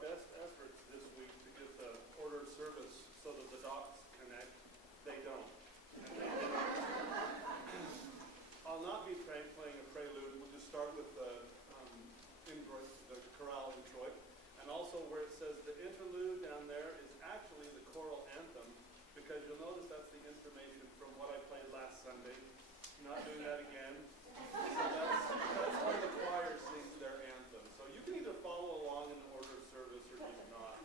best efforts this week to get the order of service so that the dots connect. They don't. And they didn't. I'll not be playing a prelude. We'll just start with the chorale introit. And also where it says the interlude down there is actually the choral anthem, because you'll notice that's the information from what I played last Sunday. Not doing that again. So that's when the choir sings their anthem. So you can either follow along in the order of service or just not.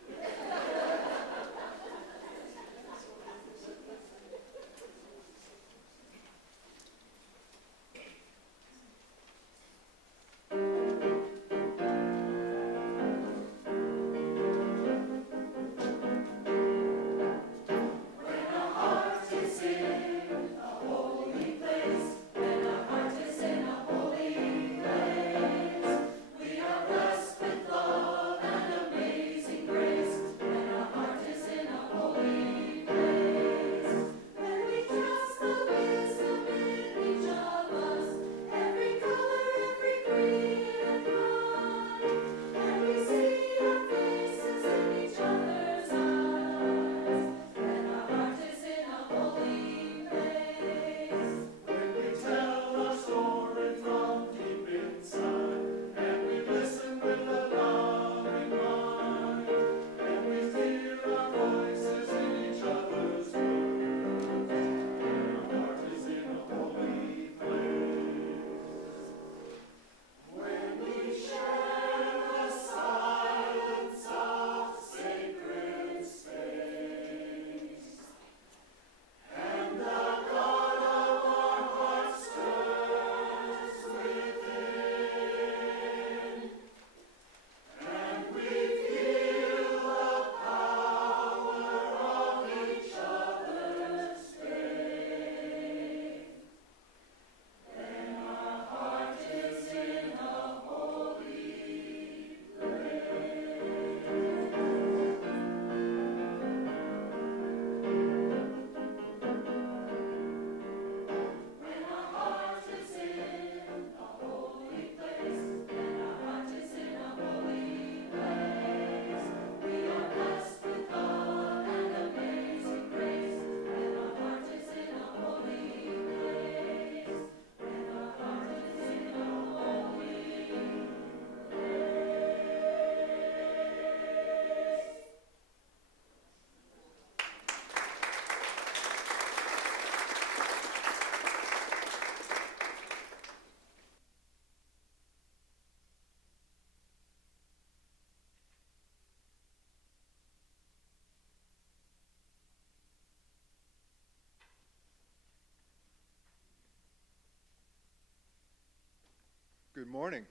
Good morning,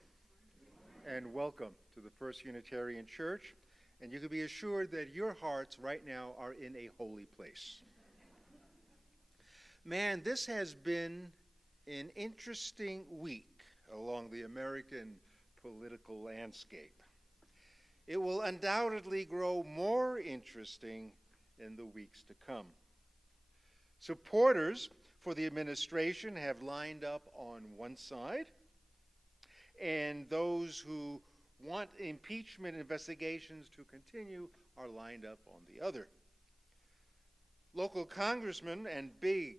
and welcome to the First Unitarian Church. And you can be assured that your hearts right now are in a holy place. Man, this has been an interesting week along the American political landscape. It will undoubtedly grow more interesting in the weeks to come. Supporters for the administration have lined up on one side, and those who want impeachment investigations to continue are lined up on the other. Local congressman and big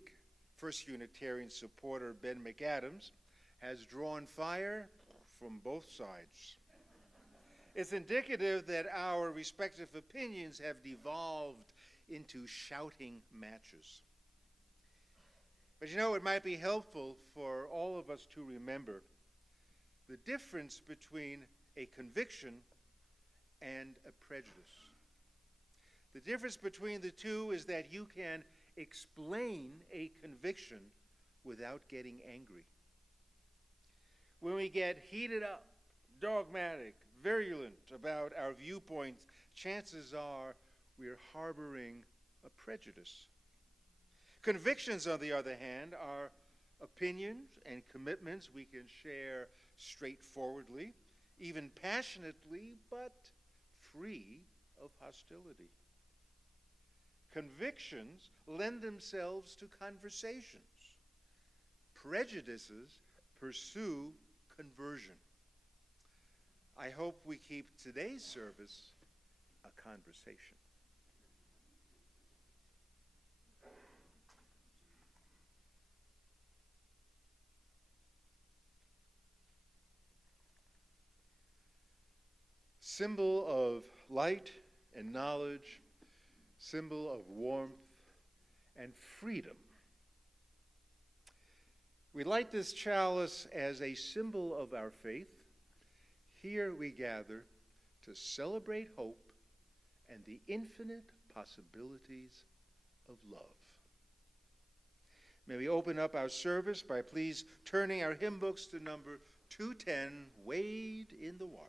First Unitarian supporter Ben McAdams has drawn fire from both sides. It's indicative that our respective opinions have devolved into shouting matches. But you know, it might be helpful for all of us to remember the difference between a conviction and a prejudice. The difference between the two is that you can explain a conviction without getting angry. When we get heated up, dogmatic, virulent about our viewpoints, chances are we're harboring a prejudice. Convictions, on the other hand, are opinions and commitments we can share straightforwardly, even passionately, but free of hostility. Convictions lend themselves to conversations. Prejudices pursue conversion. I hope we keep today's service a conversation. Symbol of light and knowledge, symbol of warmth and freedom. We light this chalice as a symbol of our faith. Here we gather to celebrate hope and the infinite possibilities of love. May we open up our service by please turning our hymn books to number 210, Wade in the Water.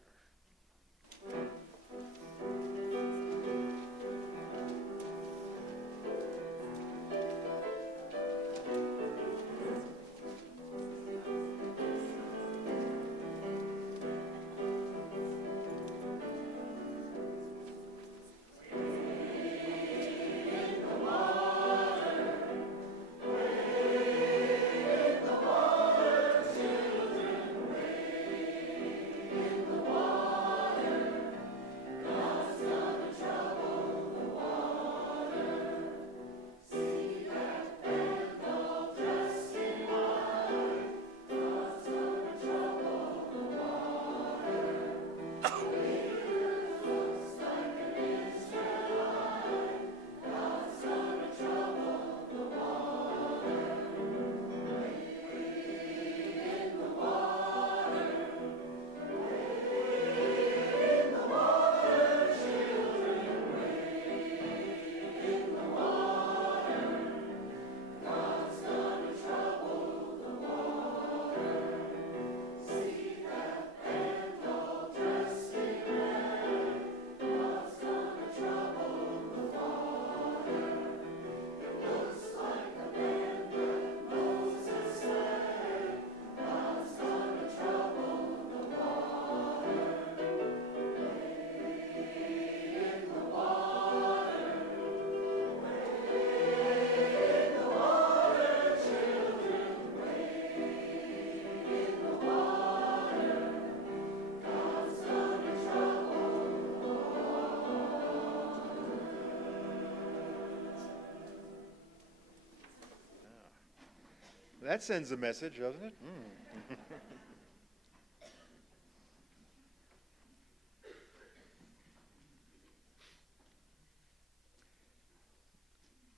That sends a message, doesn't it?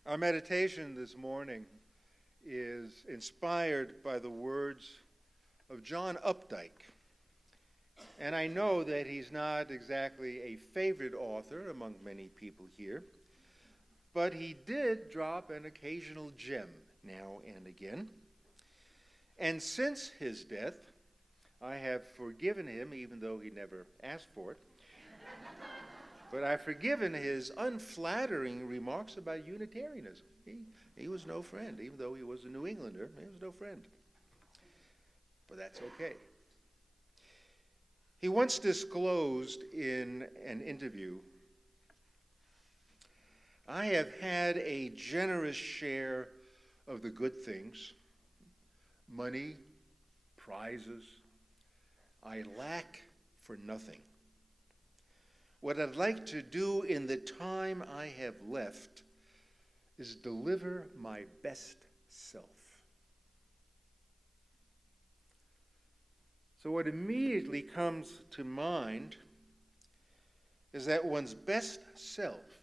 Our meditation this morning is inspired by the words of John Updike. And I know that he's not exactly a favorite author among many people here, but he did drop an occasional gem now and again. And since his death, I have forgiven him, even though he never asked for it. But I've forgiven his unflattering remarks about Unitarianism. He was no friend, even though he was a New Englander. He was no friend. But that's okay. He once disclosed in an interview, "I have had a generous share of the good things, money, prizes. I lack for nothing. What I'd like to do in the time I have left is deliver my best self." So what immediately comes to mind is that one's best self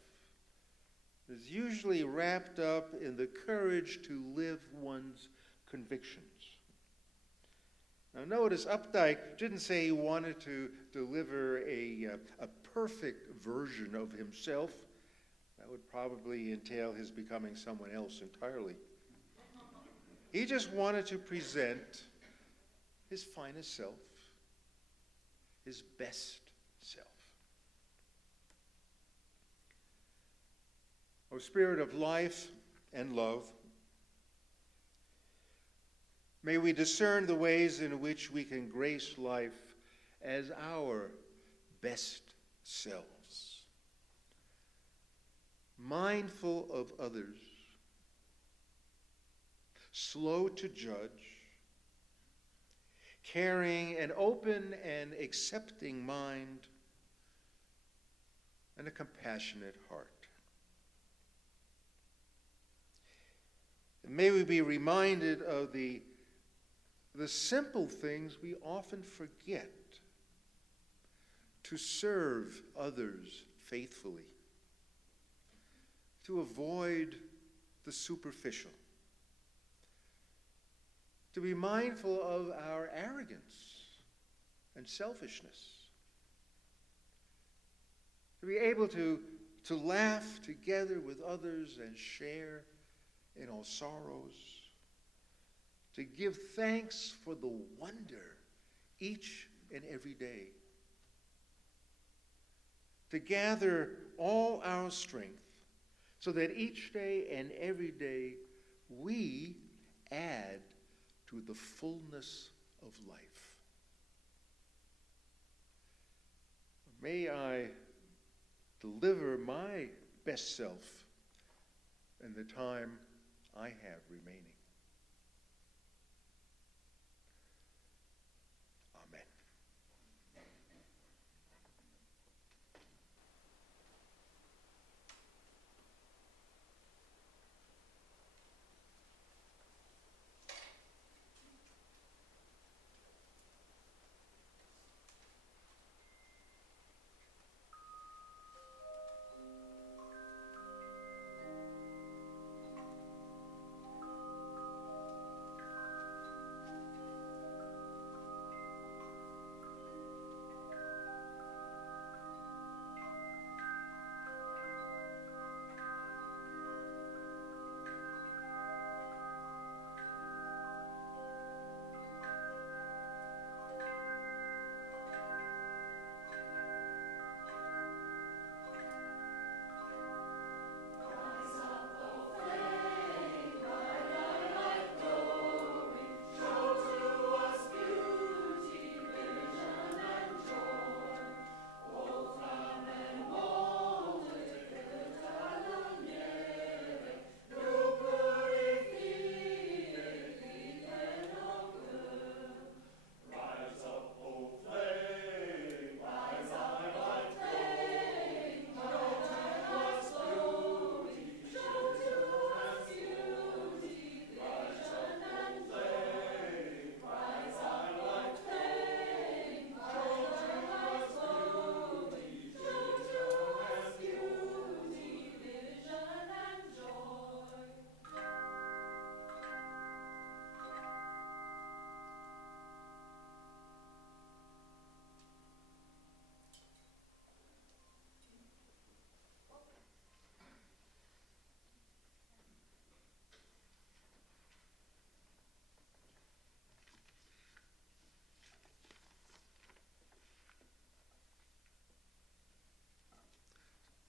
is usually wrapped up in the courage to live one's convictions. Now notice Updike didn't say he wanted to deliver a perfect version of himself. That would probably entail his becoming someone else entirely. He just wanted to present his finest self, his best self. O Spirit of life and love, may we discern the ways in which we can grace life as our best selves, mindful of others, slow to judge, carrying an open and accepting mind, and a compassionate heart. And may we be reminded of the simple things we often forget: to serve others faithfully, to avoid the superficial, to be mindful of our arrogance and selfishness, to be able to laugh together with others and share in all sorrows, to give thanks for the wonder each and every day, to gather all our strength so that each day and every day we add to the fullness of life. May I deliver my best self in the time I have remaining. Amen.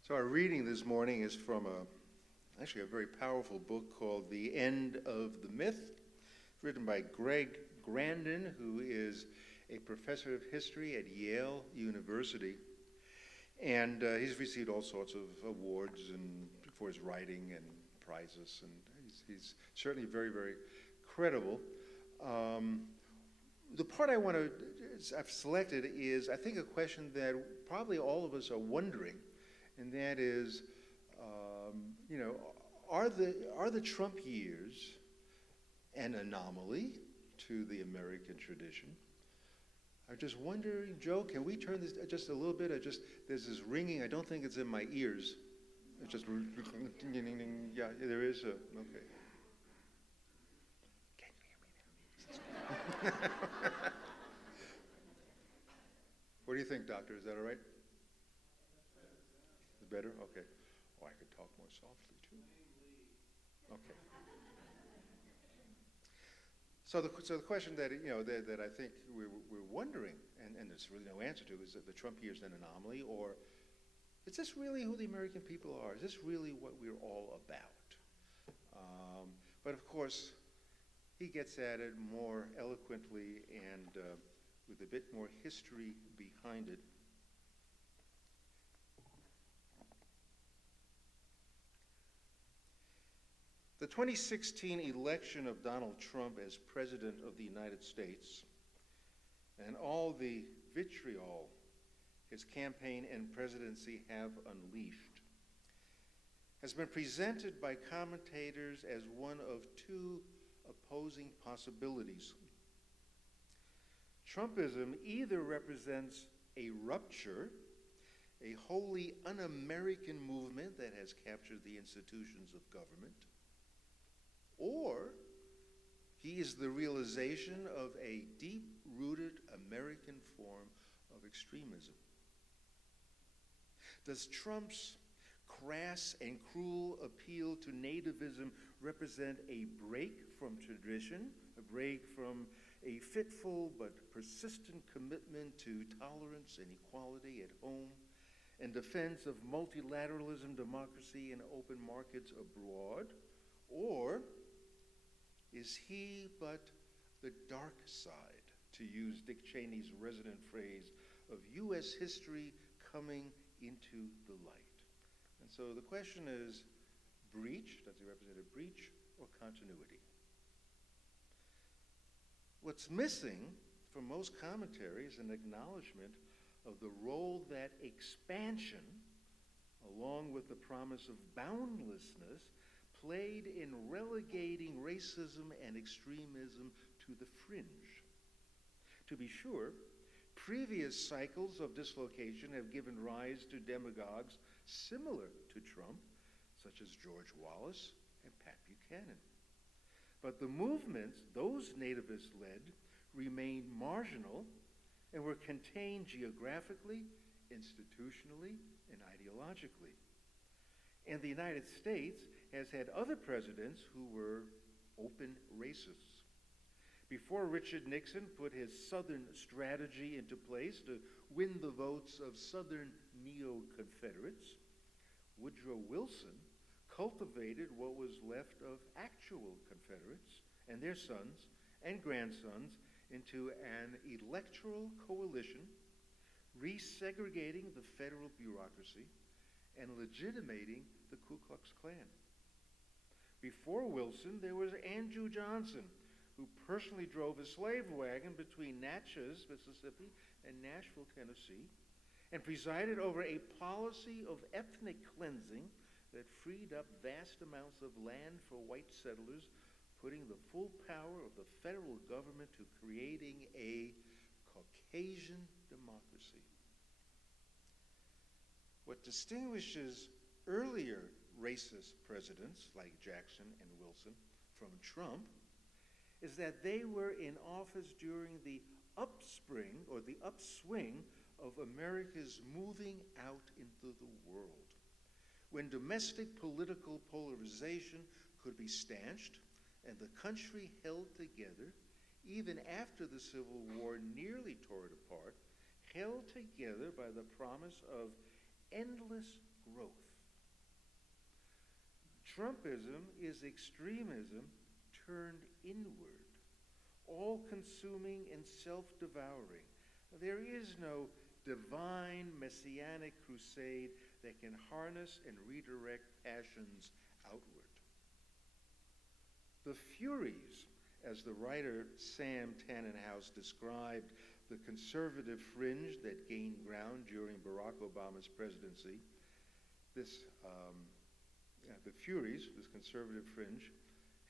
So our reading this morning is from actually a very powerful book called The End of the Myth, written by Greg Grandin, who is a professor of history at Yale University. And he's received all sorts of awards for his writing and prizes, and he's certainly very, very credible. The part I've selected is, I think, a question that probably all of us are wondering, and that is, are the Trump years an anomaly to the American tradition? I'm just wondering, Joe, can we turn this just a little bit? There's this ringing. I don't think it's in my ears. It's just, yeah, there is a, okay. Can you hear me now? What do you think, Doctor? Is that all right? It's better? Okay. Oh, I could talk more softly, too. Okay. So the question that that I think we're wondering, and there's really no answer to, is that the Trump year's an anomaly, or is this really who the American people are? Is this really what we're all about? But of course, he gets at it more eloquently and with a bit more history behind it. The 2016 election of Donald Trump as President of the United States and all the vitriol his campaign and presidency have unleashed has been presented by commentators as one of two opposing possibilities. Trumpism either represents a rupture, a wholly un-American movement that has captured the institutions of government, or he is the realization of a deep-rooted American form of extremism. Does Trump's crass and cruel appeal to nativism represent a break from tradition, a break from a fitful but persistent commitment to tolerance and equality at home, and defense of multilateralism, democracy, and open markets abroad? Or is he but the dark side, to use Dick Cheney's resident phrase, of U.S. history coming into the light? And so the question is, breach, does he represent a breach or continuity? What's missing from most commentary is an acknowledgement of the role that expansion, along with the promise of boundlessness, played in relegating racism and extremism to the fringe. To be sure, previous cycles of dislocation have given rise to demagogues similar to Trump, such as George Wallace and Pat Buchanan. But the movements those nativists led remained marginal and were contained geographically, institutionally, and ideologically. And the United States has had other presidents who were open racists. Before Richard Nixon put his Southern strategy into place to win the votes of Southern neo-Confederates, Woodrow Wilson cultivated what was left of actual Confederates and their sons and grandsons into an electoral coalition, resegregating the federal bureaucracy and legitimating the Ku Klux Klan. Before Wilson, there was Andrew Johnson, who personally drove a slave wagon between Natchez, Mississippi, and Nashville, Tennessee, and presided over a policy of ethnic cleansing that freed up vast amounts of land for white settlers, putting the full power of the federal government to creating a Caucasian democracy. What distinguishes earlier racist presidents like Jackson and Wilson from Trump is that they were in office during the upspring or the upswing of America's moving out into the world, when domestic political polarization could be stanched and the country held together, even after the Civil War nearly tore it apart, held together by the promise of endless growth. Trumpism is extremism turned inward, all-consuming and self-devouring. There is no divine messianic crusade that can harness and redirect passions outward. The Furies, as the writer Sam Tannenhouse described the conservative fringe that gained ground during Barack Obama's presidency, the Furies, this conservative fringe,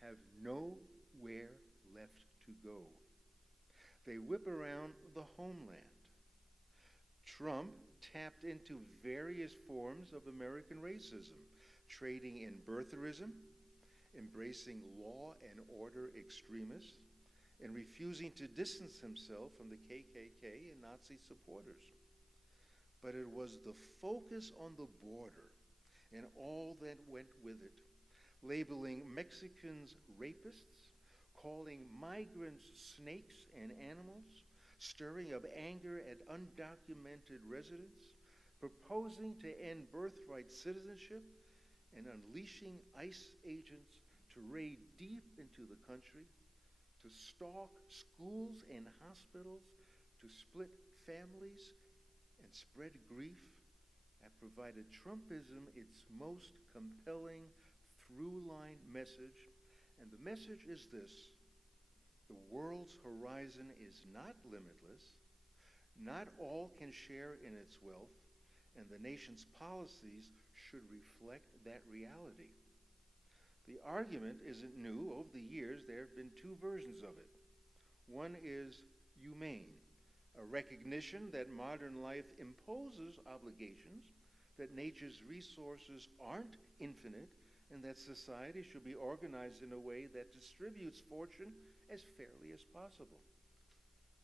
have nowhere left to go. They whip around the homeland. Trump tapped into various forms of American racism, trading in birtherism, embracing law and order extremists, and refusing to distance himself from the KKK and Nazi supporters. But it was the focus on the border and all that went with it, labeling Mexicans rapists, calling migrants snakes and animals, stirring up anger at undocumented residents, proposing to end birthright citizenship, and unleashing ICE agents to raid deep into the country, to stalk schools and hospitals, to split families and spread grief, have provided Trumpism its most compelling through-line message. And the message is this: the world's horizon is not limitless, Not all can share in its wealth, and the nation's policies should reflect that reality. The argument isn't new. Over the years, there have been two versions of it. One is humane, a recognition that modern life imposes obligations, that nature's resources aren't infinite, and that society should be organized in a way that distributes fortune as fairly as possible.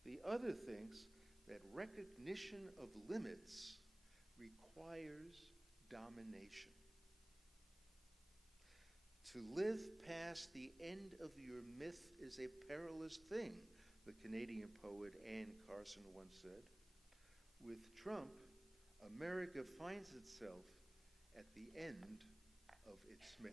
The other thinks that recognition of limits requires domination. To live past the end of your myth is a perilous thing, the Canadian poet Anne Carson once said. With Trump, America finds itself at the end of its myth.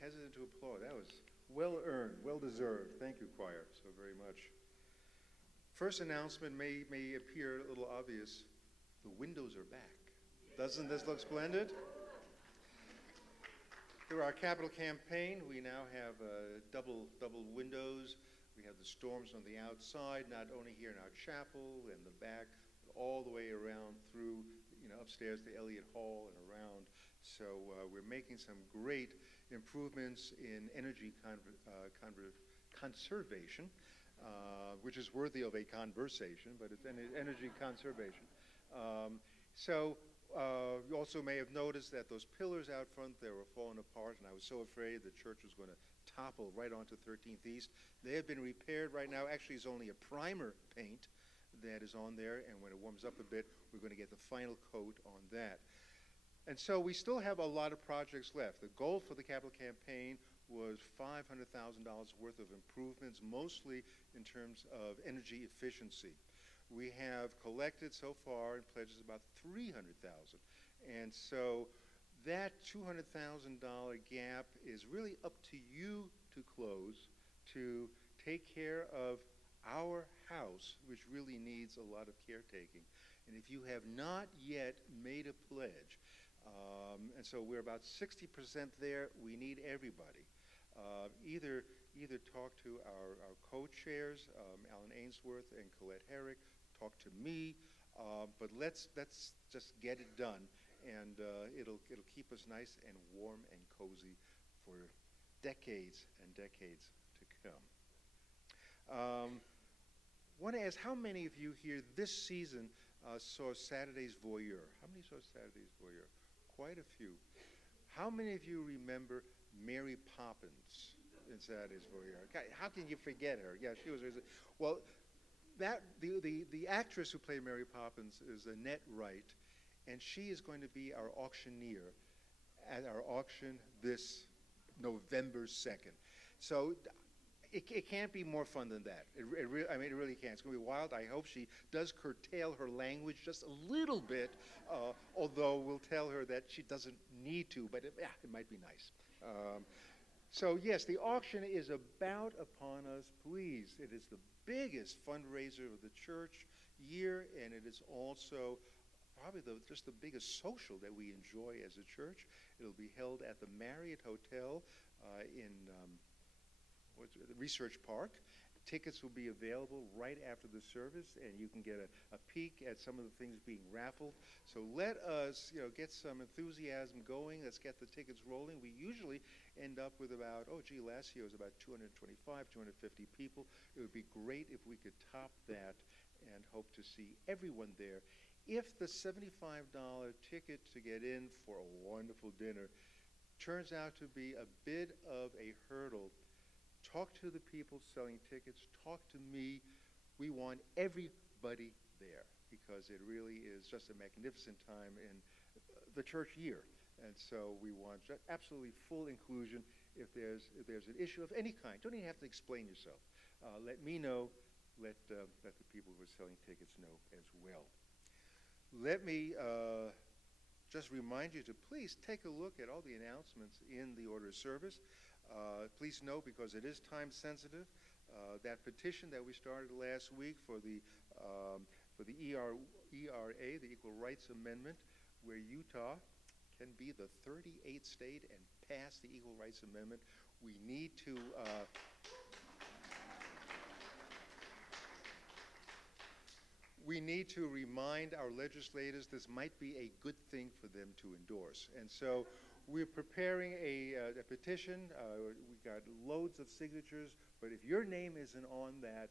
Hesitant to applaud. That was well earned, well deserved. Thank you, choir, so very much. First announcement may appear a little obvious. The windows are back. Doesn't this look splendid? Through our capital campaign, we now have double windows. We have the storms on the outside, not only here in our chapel and the back, but all the way around through, upstairs to Elliott Hall and around. So we're making some great improvements in energy conservation, which is worthy of a conversation, but it's energy conservation. You also may have noticed that those pillars out front, they were falling apart, and I was so afraid the church was going to topple right onto 13th East. They have been repaired right now. Actually, it's only a primer paint that is on there, and when it warms up a bit, we're going to get the final coat on that. And so we still have a lot of projects left. The goal for the capital campaign was $500,000 worth of improvements, mostly in terms of energy efficiency. We have collected so far in pledges about $300,000. And so that $200,000 gap is really up to you to close, to take care of our house, which really needs a lot of caretaking. And if you have not yet made a pledge, and so we're about 60% there, we need everybody. Either talk to our co-chairs, Alan Ainsworth and Colette Herrick, talk to me, but let's just get it done, and it'll keep us nice and warm and cozy for decades and decades to come. Want to ask, how many of you here this season saw Saturday's Voyeur? How many saw Saturday's Voyeur? Quite a few. How many of you remember Mary Poppins in Saturday's Voyeur? How can you forget her? Yeah, she was. Well, the actress who played Mary Poppins is Annette Wright, and she is going to be our auctioneer at our auction this November 2nd. So it can't be more fun than that. It really can't. It's going to be wild. I hope she does curtail her language just a little bit, although we'll tell her that she doesn't need to, but it might be nice. So yes, the auction is about upon us. Please, it is the biggest fundraiser of the church year, and it is also probably just the biggest social that we enjoy as a church. It'll be held at the Marriott Hotel in the Research Park. Tickets will be available right after the service, and you can get a peek at some of the things being raffled. So let us, get some enthusiasm going. Let's get the tickets rolling. We usually end up with about, last year was about 225, 250 people. It would be great if we could top that, and hope to see everyone there. If the $75 ticket to get in for a wonderful dinner turns out to be a bit of a hurdle, talk to the people selling tickets, talk to me. We want everybody there because it really is just a magnificent time in the church year. And so we want absolutely full inclusion. If there's an issue of any kind, don't even have to explain yourself. Let me know. Let the people who are selling tickets know as well. Let me just remind you to please take a look at all the announcements in the order of service. Please know, because it is time sensitive, that petition that we started last week for the ERA, the Equal Rights Amendment, where Utah can be the 38th state and pass the Equal Rights Amendment. We need to remind our legislators this might be a good thing for them to endorse. And so we're preparing a petition. We got loads of signatures, but if your name isn't on that,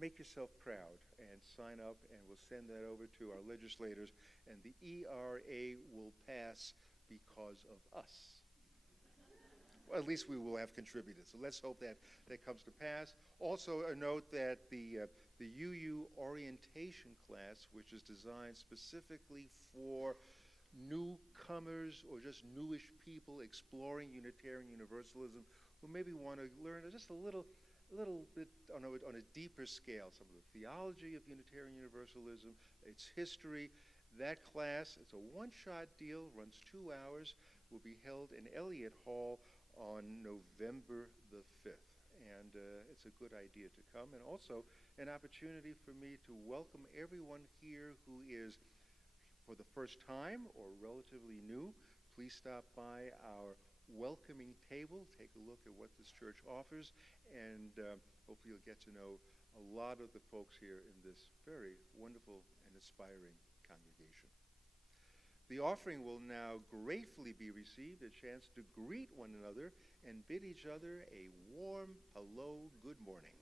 make yourself proud and sign up, and we'll send that over to our legislators, and the ERA will pass because of us. Well, at least we will have contributed, so let's hope that comes to pass. Also, a note that the UU orientation class, which is designed specifically for newcomers or just newish people exploring Unitarian Universalism who maybe want to learn just a little bit on a deeper scale, some of the theology of Unitarian Universalism, its history. That class, it's a one-shot deal, runs 2 hours, will be held in Elliott Hall on November the 5th. And it's a good idea to come, and also an opportunity for me to welcome everyone here who is for the first time or relatively new. Please stop by our welcoming table, take a look at what this church offers, and hopefully you'll get to know a lot of the folks here in this very wonderful and inspiring congregation. The offering will now gratefully be received, a chance to greet one another and bid each other a warm hello, good morning.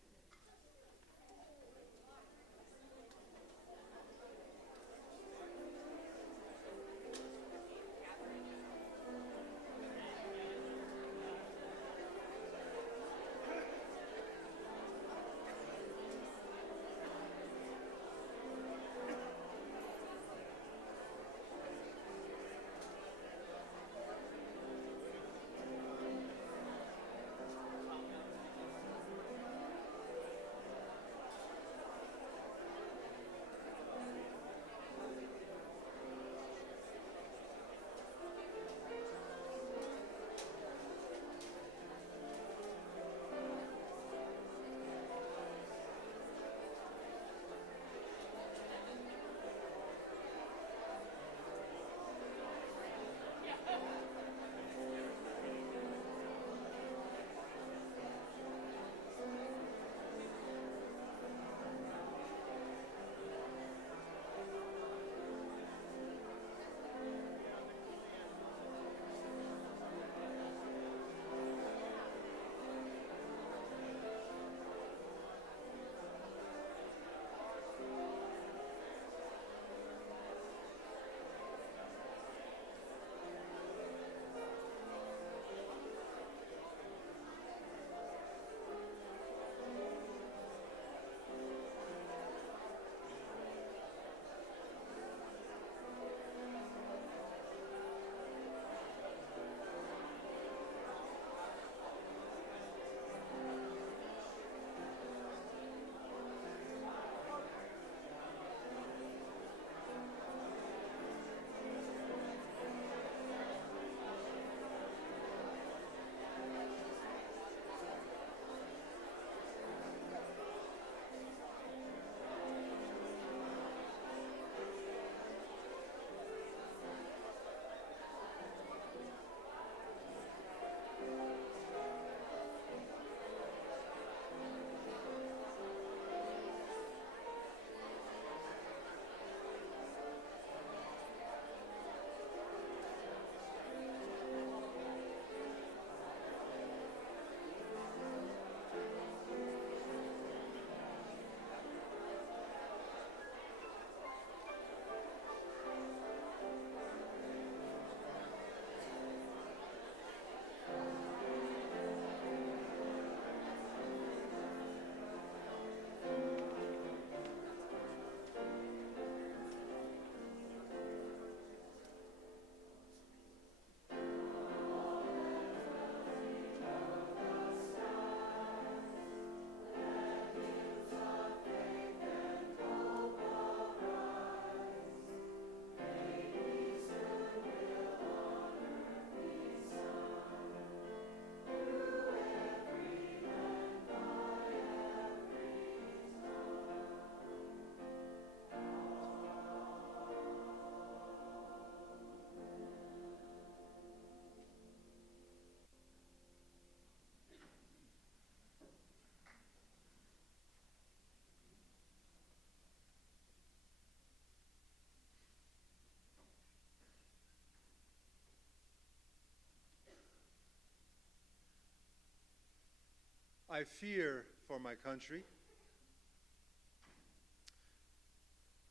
I fear for my country.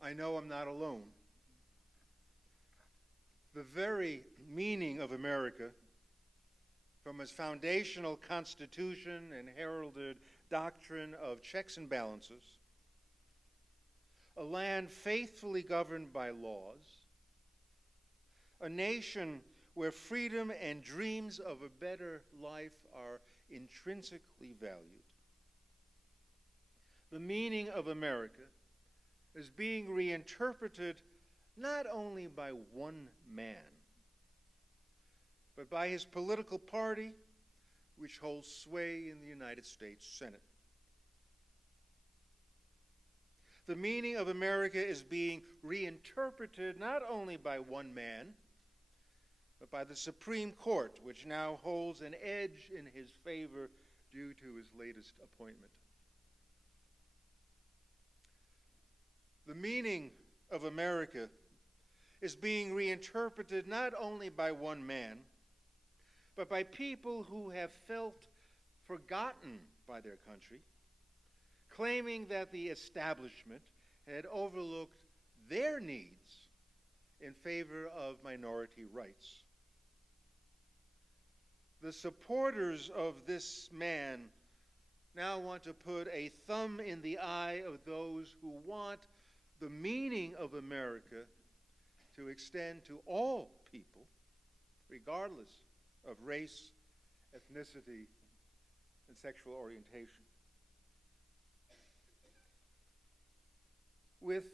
I know I'm not alone. The very meaning of America, from its foundational constitution and heralded doctrine of checks and balances, a land faithfully governed by laws, a nation where freedom and dreams of a better life are intrinsically valued. The meaning of America is being reinterpreted not only by one man, but by his political party, which holds sway in the United States Senate. The meaning of America is being reinterpreted not only by one man, but by the Supreme Court, which now holds an edge in his favor due to his latest appointment. The meaning of America is being reinterpreted not only by one man, but by people who have felt forgotten by their country, claiming that the establishment had overlooked their needs in favor of minority rights. The supporters of this man now want to put a thumb in the eye of those who want the meaning of America to extend to all people, regardless of race, ethnicity, and sexual orientation. With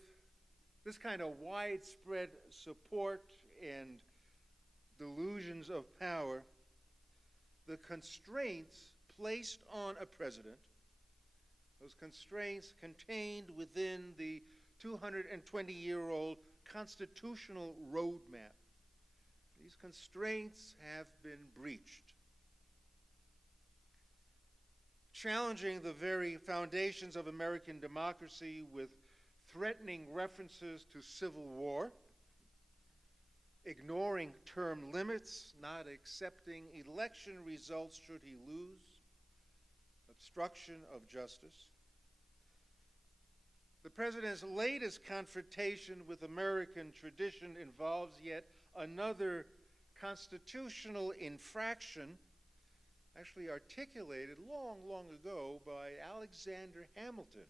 this kind of widespread support and delusions of power, the constraints placed on a president, those constraints contained within the 220-year-old constitutional roadmap, these constraints have been breached, challenging the very foundations of American democracy with threatening references to civil war, ignoring term limits, not accepting election results should he lose, obstruction of justice. The president's latest confrontation with American tradition involves yet another constitutional infraction, actually articulated long, long ago by Alexander Hamilton.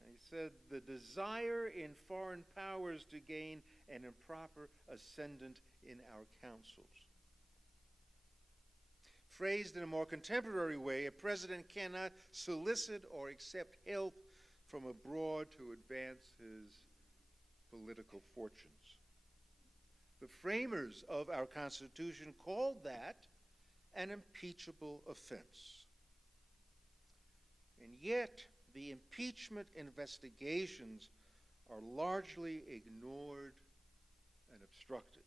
And he said, the desire in foreign powers to gain an improper ascendant in our councils. Phrased in a more contemporary way, a president cannot solicit or accept help from abroad to advance his political fortunes. The framers of our Constitution called that an impeachable offense. And yet, the impeachment investigations are largely ignored and obstructed.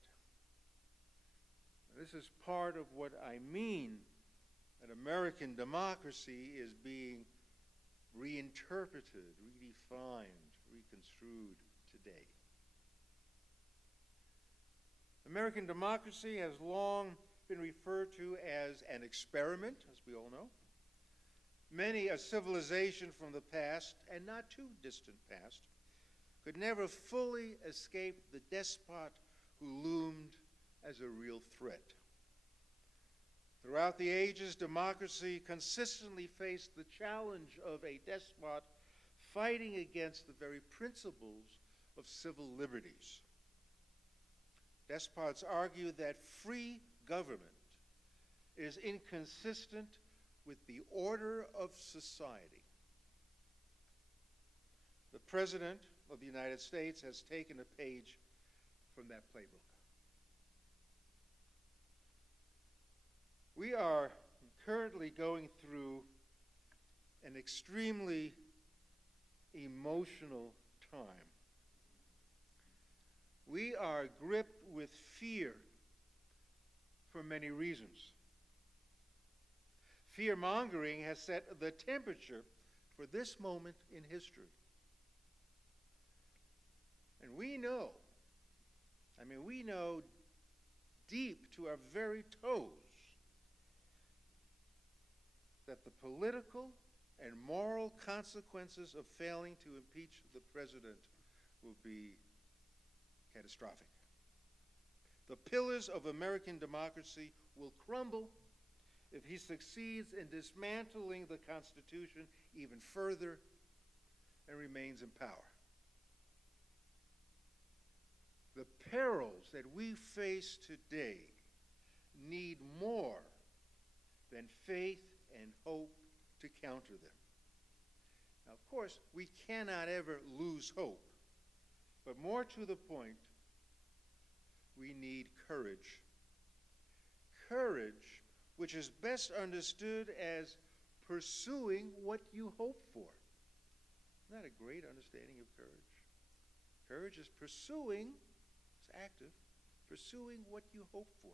This is part of what I mean that American democracy is being reinterpreted, redefined, reconstrued today. American democracy has long been referred to as an experiment, as we all know. Many a civilization from the past, and not too distant past, could never fully escape the despot who loomed as a real threat. Throughout the ages, democracy consistently faced the challenge of a despot fighting against the very principles of civil liberties. Despots argue that free government is inconsistent with the order of society. The President of the United States has taken a page from that playbook. We are currently going through an extremely emotional time. We are gripped with fear for many reasons. Fear-mongering has set the temperature for this moment in history. And we know deep to our very toes that the political and moral consequences of failing to impeach the president will be catastrophic. The pillars of American democracy will crumble if he succeeds in dismantling the Constitution even further and remains in power. The perils that we face today need more than faith and hope to counter them. Now, of course, we cannot ever lose hope, but more to the point, we need courage. Courage, which is best understood as pursuing what you hope for. Isn't that a great understanding of courage? Courage is pursuing, it's active, pursuing what you hope for.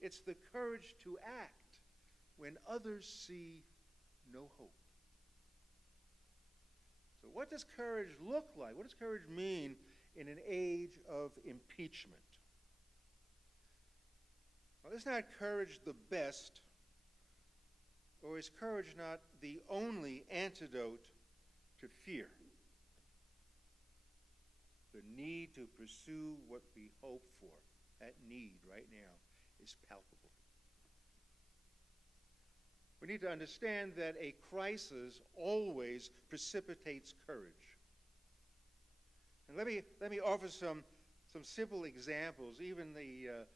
It's the courage to act when others see no hope. So what does courage look like? What does courage mean in an age of impeachment. Well, is not courage the best, or is courage not the only antidote to fear? The need to pursue what we hope for, that need right now is palpable. We need to understand that a crisis always precipitates courage. And let me offer some simple examples, even a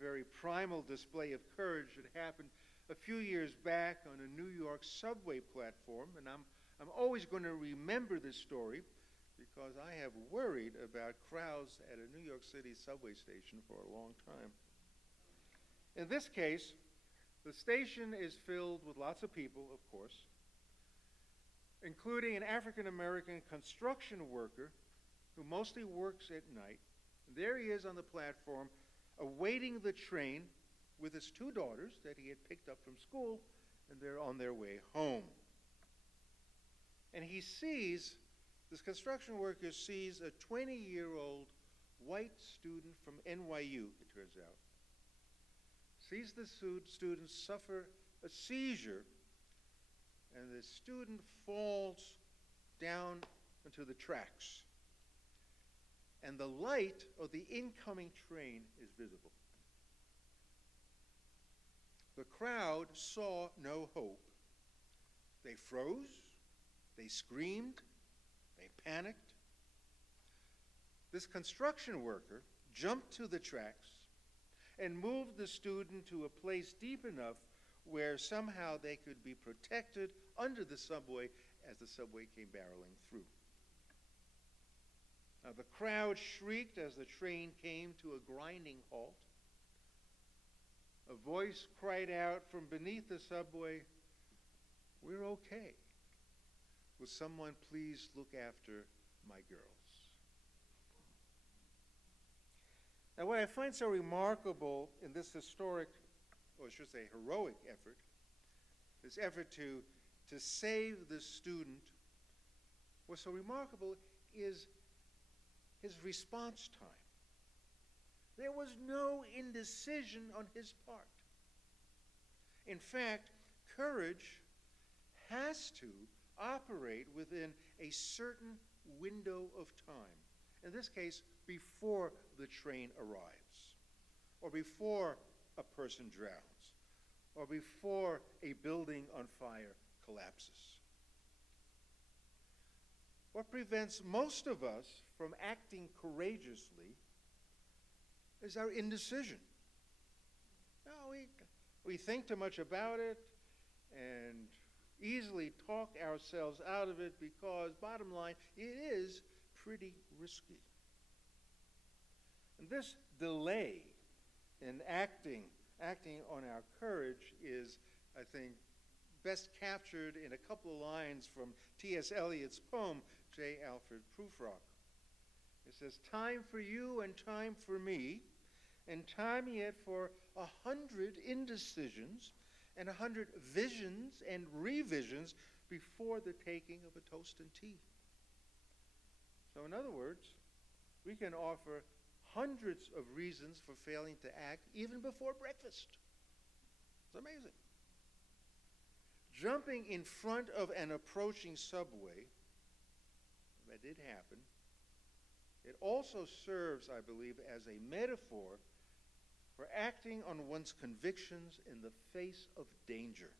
very primal display of courage that happened a few years back on a New York subway platform, and I'm always going to remember this story because I have worried about crowds at a New York City subway station for a long time. In this case, the station is filled with lots of people, of course, including an African-American construction worker who mostly works at night. And there he is on the platform, awaiting the train with his two daughters that he had picked up from school, and they're on their way home. And this construction worker sees a 20-year-old white student from NYU, it turns out, sees the student suffer a seizure, and the student falls down into the tracks. And the light of the incoming train is visible. The crowd saw no hope. They froze, they screamed, they panicked. This construction worker jumped to the tracks and moved the student to a place deep enough where somehow they could be protected under the subway as the subway came barreling through. Now, the crowd shrieked as the train came to a grinding halt. A voice cried out from beneath the subway, "We're okay. Will someone please look after my girls?" Now, what I find so remarkable in this historic, or I should say heroic effort, this effort to save the student, what's so remarkable is his response time. There was no indecision on his part. In fact, courage has to operate within a certain window of time. In this case, before the train arrives, or before a person drowns, or before a building on fire collapses. What prevents most of us from acting courageously is our indecision. No, we think too much about it and easily talk ourselves out of it because, bottom line, it is pretty risky. And this delay in acting on our courage is, I think, best captured in a couple of lines from T.S. Eliot's poem, J. Alfred Prufrock. It says, "Time for you and time for me, and time yet for 100 indecisions and 100 visions and revisions before the taking of a toast and tea." So in other words, we can offer hundreds of reasons for failing to act even before breakfast. It's amazing. Jumping in front of an approaching subway, that did happen, it also serves, I believe, as a metaphor for acting on one's convictions in the face of danger.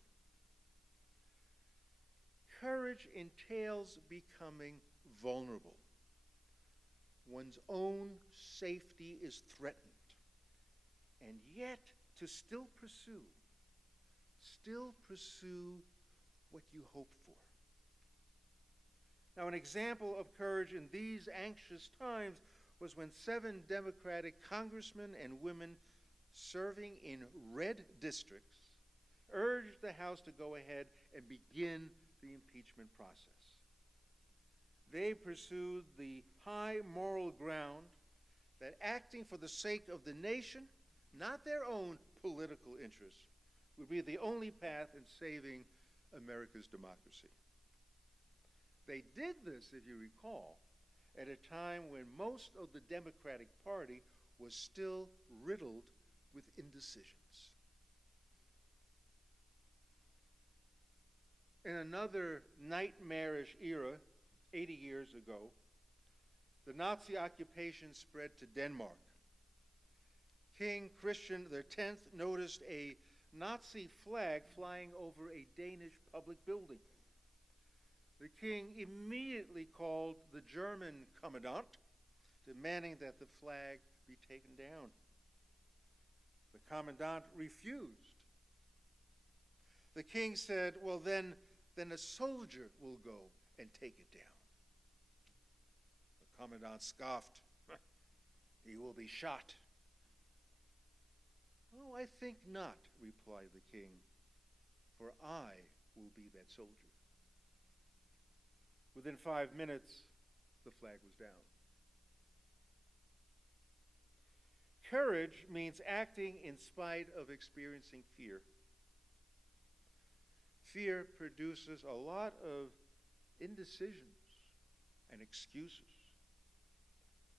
Courage entails becoming vulnerable. One's own safety is threatened, and yet to still pursue what you hope for. Now, an example of courage in these anxious times was when 7 Democratic congressmen and women serving in red districts urged the House to go ahead and begin the impeachment process. They pursued the high moral ground that acting for the sake of the nation, not their own political interests, would be the only path in saving America's democracy. They did this, if you recall, at a time when most of the Democratic Party was still riddled with indecisions. In another nightmarish era, 80 years ago, the Nazi occupation spread to Denmark. King Christian X noticed a Nazi flag flying over a Danish public building. The king immediately called the German commandant, demanding that the flag be taken down. The commandant refused. The king said, well, then a soldier will go and take it down. The commandant scoffed. He will be shot. Oh, I think not, replied the king, for I will be that soldier. Within 5 minutes, the flag was down. Courage means acting in spite of experiencing fear. Fear produces a lot of indecisions and excuses.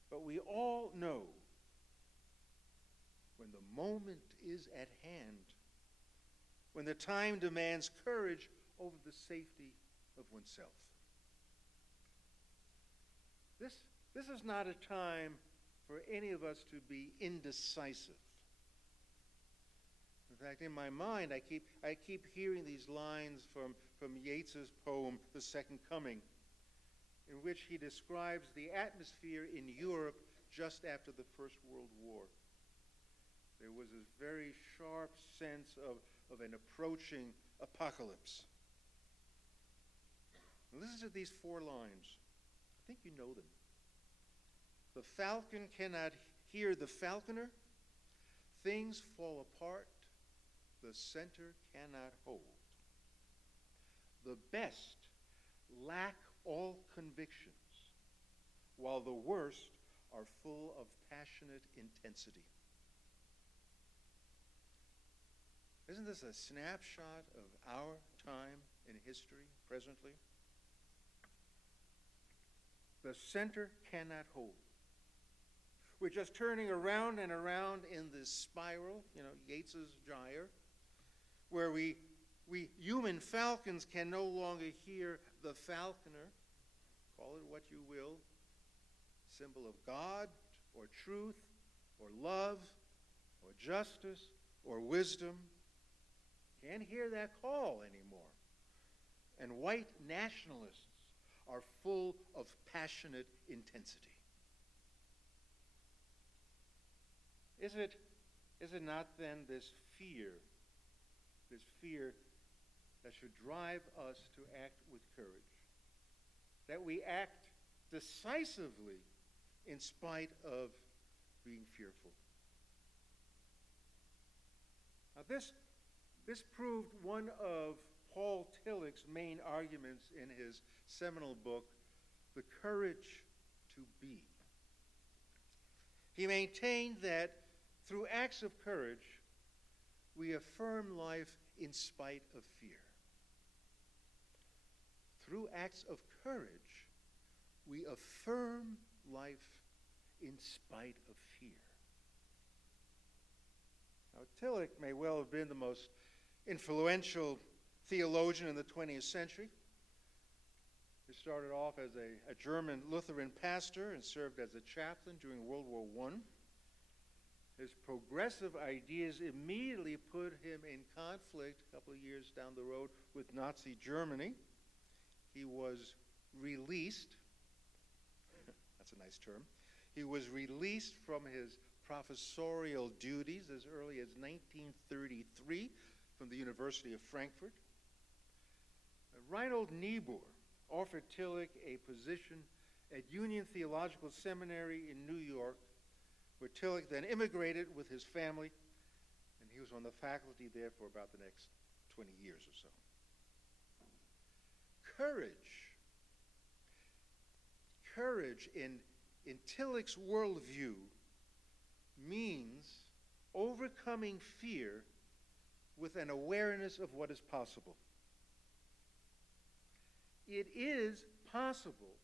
But we all know when the moment is at hand, when the time demands courage over the safety of oneself. This is not a time for any of us to be indecisive. In fact, in my mind, I keep hearing these lines from Yeats's poem, The Second Coming, in which he describes the atmosphere in Europe just after the First World War. There was this very sharp sense of an approaching apocalypse. Listen to these 4 lines. I think you know them. The falcon cannot hear the falconer. Things fall apart. The center cannot hold. The best lack all convictions, while the worst are full of passionate intensity. Isn't this a snapshot of our time in history, presently? The center cannot hold. We're just turning around and around in this spiral, Yeats's gyre, where we human falcons can no longer hear the falconer, call it what you will, symbol of God or truth or love or justice or wisdom. Can't hear that call anymore. And white nationalists are full of passionate intensity. Is it not then this fear that should drive us to act with courage, that we act decisively in spite of being fearful? Now this proved one of Paul Tillich's main arguments in his seminal book, The Courage to Be. He maintained that through acts of courage, we affirm life in spite of fear. Through acts of courage, we affirm life in spite of fear. Now, Tillich may well have been the most influential theologian in the 20th century. He started off as a German Lutheran pastor and served as a chaplain during World War I. His progressive ideas immediately put him in conflict a couple of years down the road with Nazi Germany. He was released, that's a nice term, he was released from his professorial duties as early as 1933 from the University of Frankfurt. Reinhold Niebuhr offered Tillich a position at Union Theological Seminary in New York, where Tillich then immigrated with his family, and he was on the faculty there for about the next 20 years or so. Courage in Tillich's worldview means overcoming fear with an awareness of what is possible. It is possible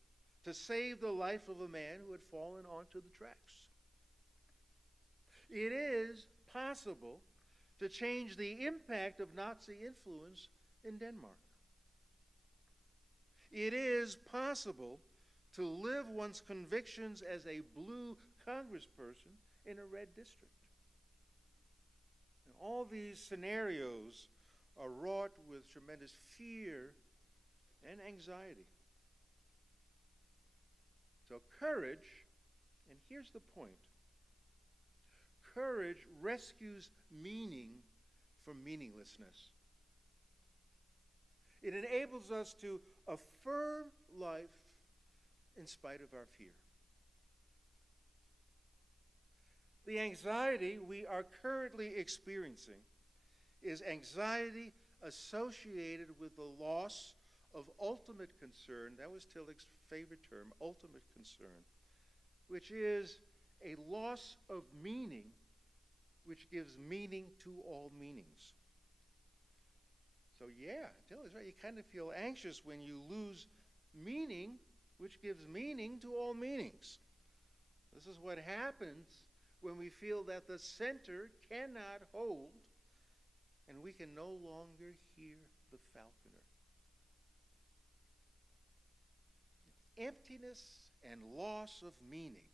to save the life of a man who had fallen onto the tracks. It is possible to change the impact of Nazi influence in Denmark. It is possible to live one's convictions as a blue congressperson in a red district. And all these scenarios are wrought with tremendous fear and anxiety. So courage, and here's the point, courage rescues meaning from meaninglessness. It enables us to affirm life in spite of our fear. The anxiety we are currently experiencing is anxiety associated with the loss of ultimate concern. That was Tillich's favorite term, ultimate concern, which is a loss of meaning which gives meaning to all meanings. So yeah, Tillich's right. You kind of feel anxious when you lose meaning, which gives meaning to all meanings. This is what happens when we feel that the center cannot hold and we can no longer hear the falconer. Emptiness and loss of meaning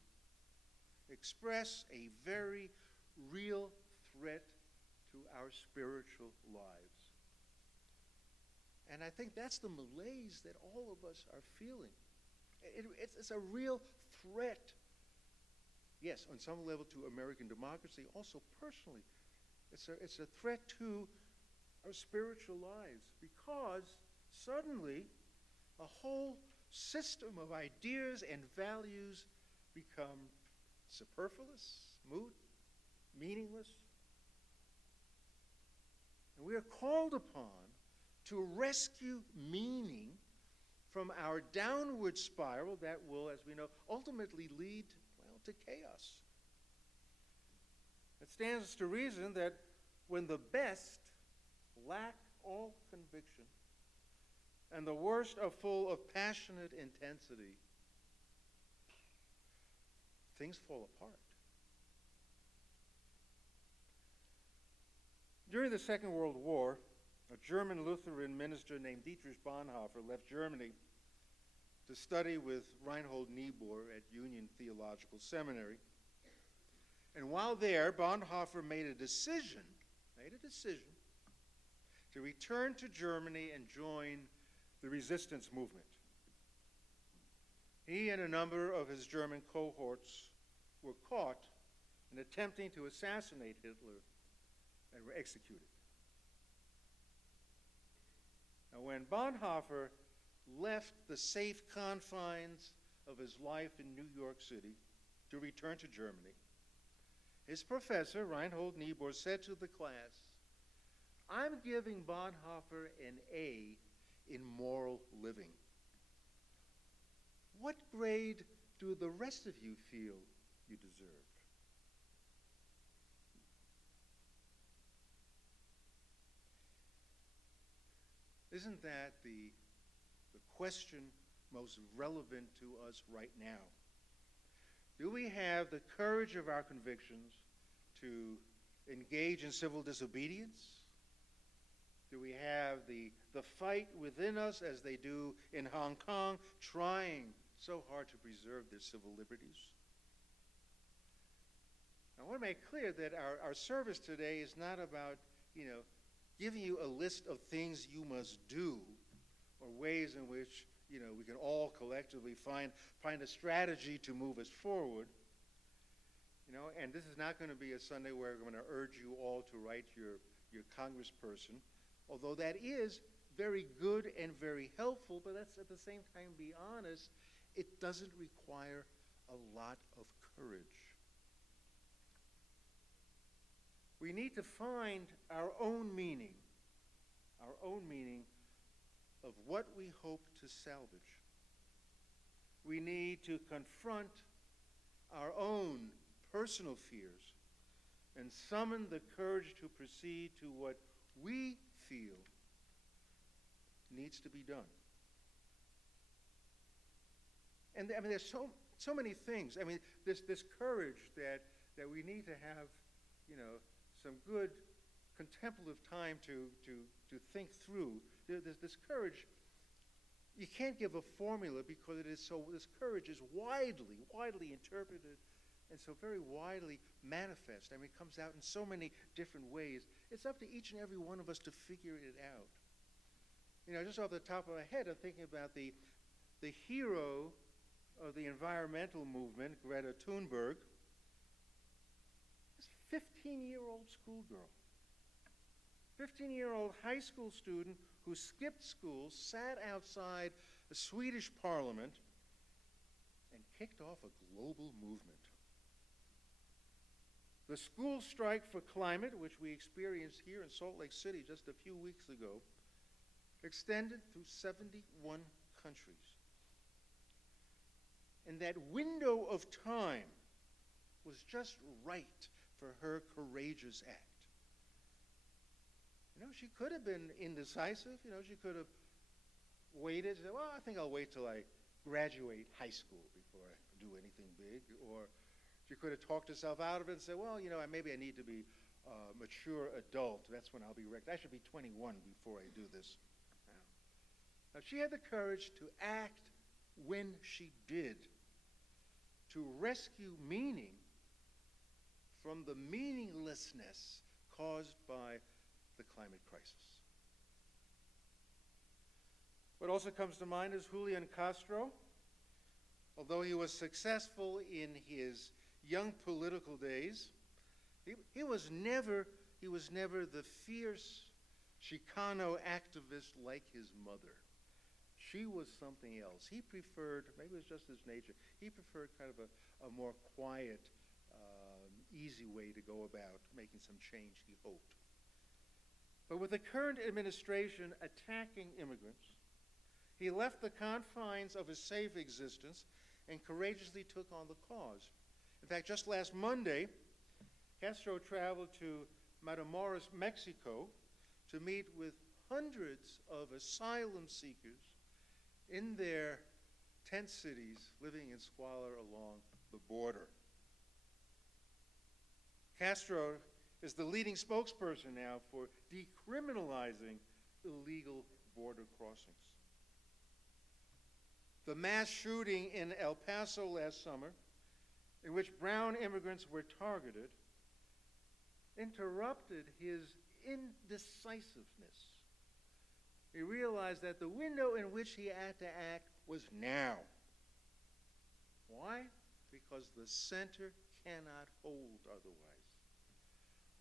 express a very real threat to our spiritual lives. And I think that's the malaise that all of us are feeling. It's a real threat. Yes, on some level to American democracy, also personally. It's a threat to our spiritual lives because suddenly a whole system of ideas and values become superfluous, moot, meaningless. And we are called upon to rescue meaning from our downward spiral that will, as we know, ultimately lead, well, to chaos. It stands to reason that when the best lack all conviction and the worst are full of passionate intensity, things fall apart. During the Second World War, a German Lutheran minister named Dietrich Bonhoeffer left Germany to study with Reinhold Niebuhr at Union Theological Seminary. And while there, Bonhoeffer made a decision to return to Germany and join the resistance movement. He and a number of his German cohorts were caught in attempting to assassinate Hitler and were executed. Now, when Bonhoeffer left the safe confines of his life in New York City to return to Germany, his professor, Reinhold Niebuhr, said to the class, "I'm giving Bonhoeffer an A in moral living. What grade do the rest of you feel you deserve?" Isn't that the question most relevant to us right now? Do we have the courage of our convictions to engage in civil disobedience? Do we have the fight within us, as they do in Hong Kong, trying so hard to preserve their civil liberties? I want to make clear that our service today is not about, giving you a list of things you must do or ways in which, we can all collectively find a strategy to move us forward. And this is not going to be a Sunday where we're going to urge you all to write your congressperson, although that is very good and very helpful, but let's at the same time be honest, it doesn't require a lot of courage. We need to find our own meaning of what we hope to salvage. We need to confront our own personal fears and summon the courage to proceed to what we feel needs to be done. And I mean, there's so many things. I mean, this courage that we need to have, some good contemplative time to think through. This courage, you can't give a formula because this courage is widely interpreted and so very widely manifest. I mean, it comes out in so many different ways. It's up to each and every one of us to figure it out. Just off the top of my head, I'm thinking about the hero of the environmental movement, Greta Thunberg, this 15-year-old schoolgirl. 15-year-old high school student who skipped school, sat outside the Swedish parliament, and kicked off a global movement. The school strike for climate, which we experienced here in Salt Lake City just a few weeks ago, extended through 71 countries. And that window of time was just right for her courageous act. She could have been indecisive. She could have waited. Said, well, I think I'll wait till I graduate high school before I do anything big. Or she could have talked herself out of it and said, well, maybe I need to be a mature adult. That's when I'll be I should be 21 before I do this. Now, she had the courage to act when she did, to rescue meaning from the meaninglessness caused by the climate crisis. What also comes to mind is Julian Castro. Although he was successful in his young political days, he was never the fierce Chicano activist like his mother. She was something else. He preferred, maybe it was just his nature, he preferred kind of a more quiet, easy way to go about making some change, he hoped. But with the current administration attacking immigrants, he left the confines of his safe existence and courageously took on the cause. In fact, just last Monday, Castro traveled to Matamoros, Mexico, to meet with hundreds of asylum seekers in their tent cities living in squalor along the border. Castro is the leading spokesperson now for decriminalizing illegal border crossings. The mass shooting in El Paso last summer, in which brown immigrants were targeted, interrupted his indecisiveness. He realized that the window in which he had to act was now. Why? Because the center cannot hold otherwise.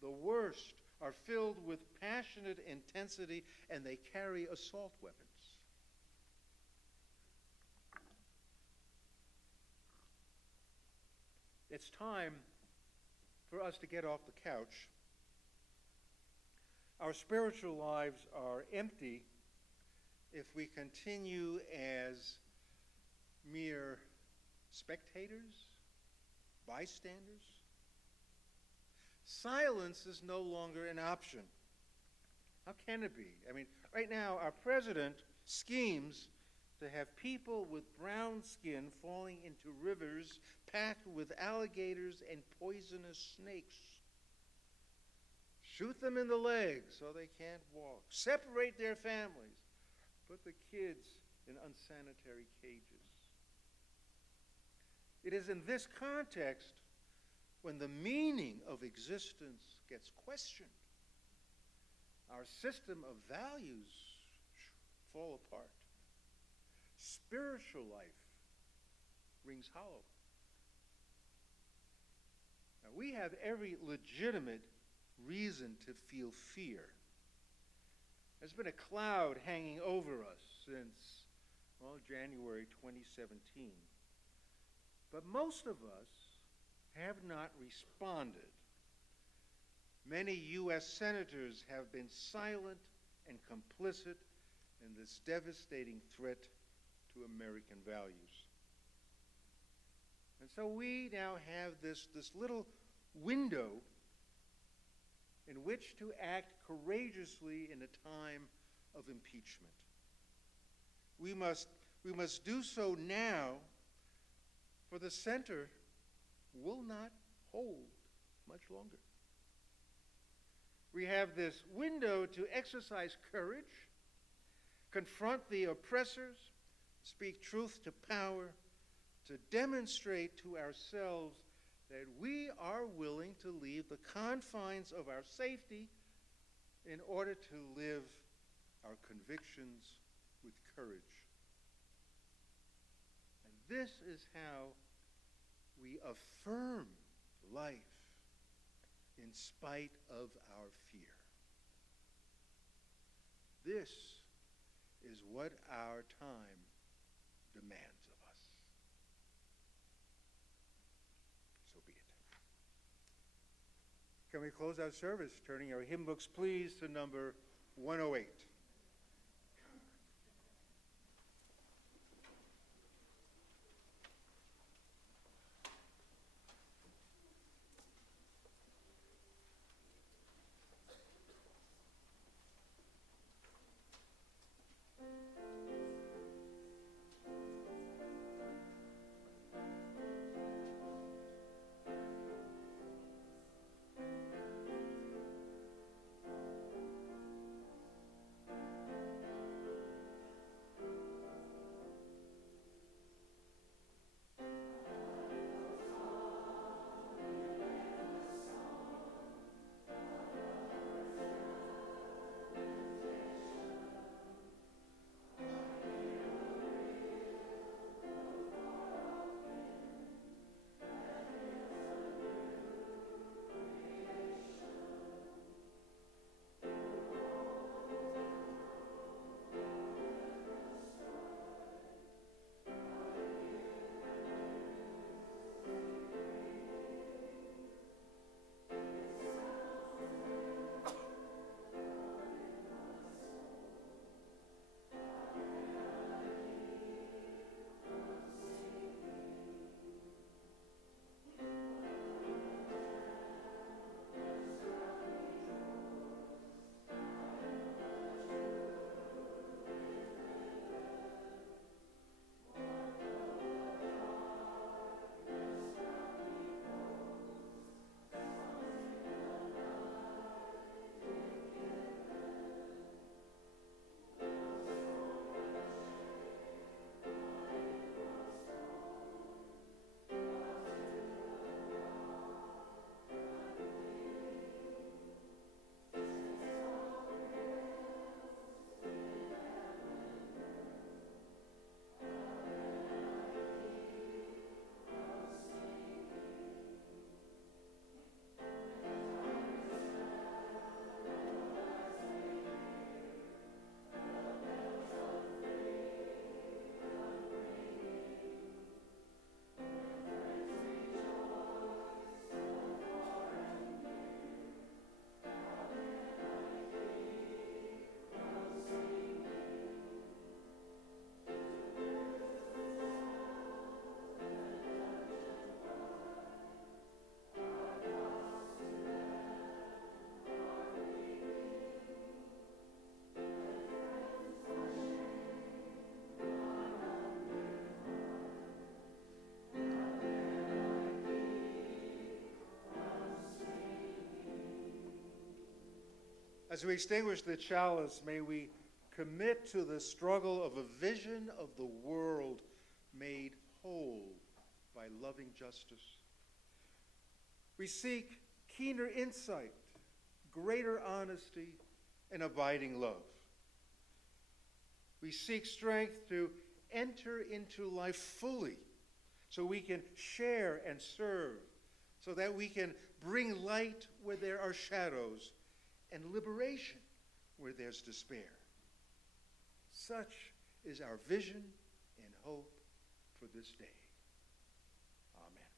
The worst are filled with passionate intensity, and they carry assault weapons. It's time for us to get off the couch. Our spiritual lives are empty if we continue as mere spectators, bystanders. Silence is no longer an option. How can it be? I mean, right now, our president schemes to have people with brown skin falling into rivers packed with alligators and poisonous snakes. Shoot them in the legs so they can't walk. Separate their families. Put the kids in unsanitary cages. It is in this context when the meaning of existence gets questioned, our system of values fall apart. Spiritual life rings hollow. Now, we have every legitimate reason to feel fear. There's been a cloud hanging over us since, January 2017. But most of us have not responded. Many U.S. senators have been silent and complicit in this devastating threat to American values. And so we now have this little window in which to act courageously in a time of impeachment. We must do so now For the center will not hold much longer. We have this window to exercise courage, confront the oppressors, speak truth to power, to demonstrate to ourselves that we are willing to leave the confines of our safety in order to live our convictions with courage. And this is how we affirm life in spite of our fear. This is what our time demands of us. So be it. Can we close our service, turning our hymn books, please, to number 108. As we extinguish the chalice, may we commit to the struggle of a vision of the world made whole by loving justice. We seek keener insight, greater honesty, and abiding love. We seek strength to enter into life fully so we can share and serve, so that we can bring light where there are shadows and liberation where there's despair. Such is our vision and hope for this day. Amen.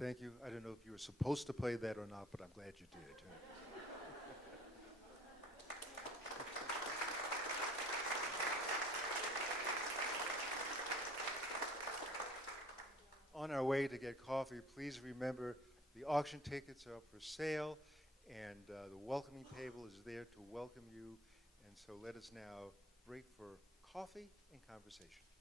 thank you. I don't know if you were supposed to play that or not, but I'm glad you did. On our way to get coffee, please remember the auction tickets are up for sale, and the welcoming table is there to welcome you. And so let us now break for coffee and conversation.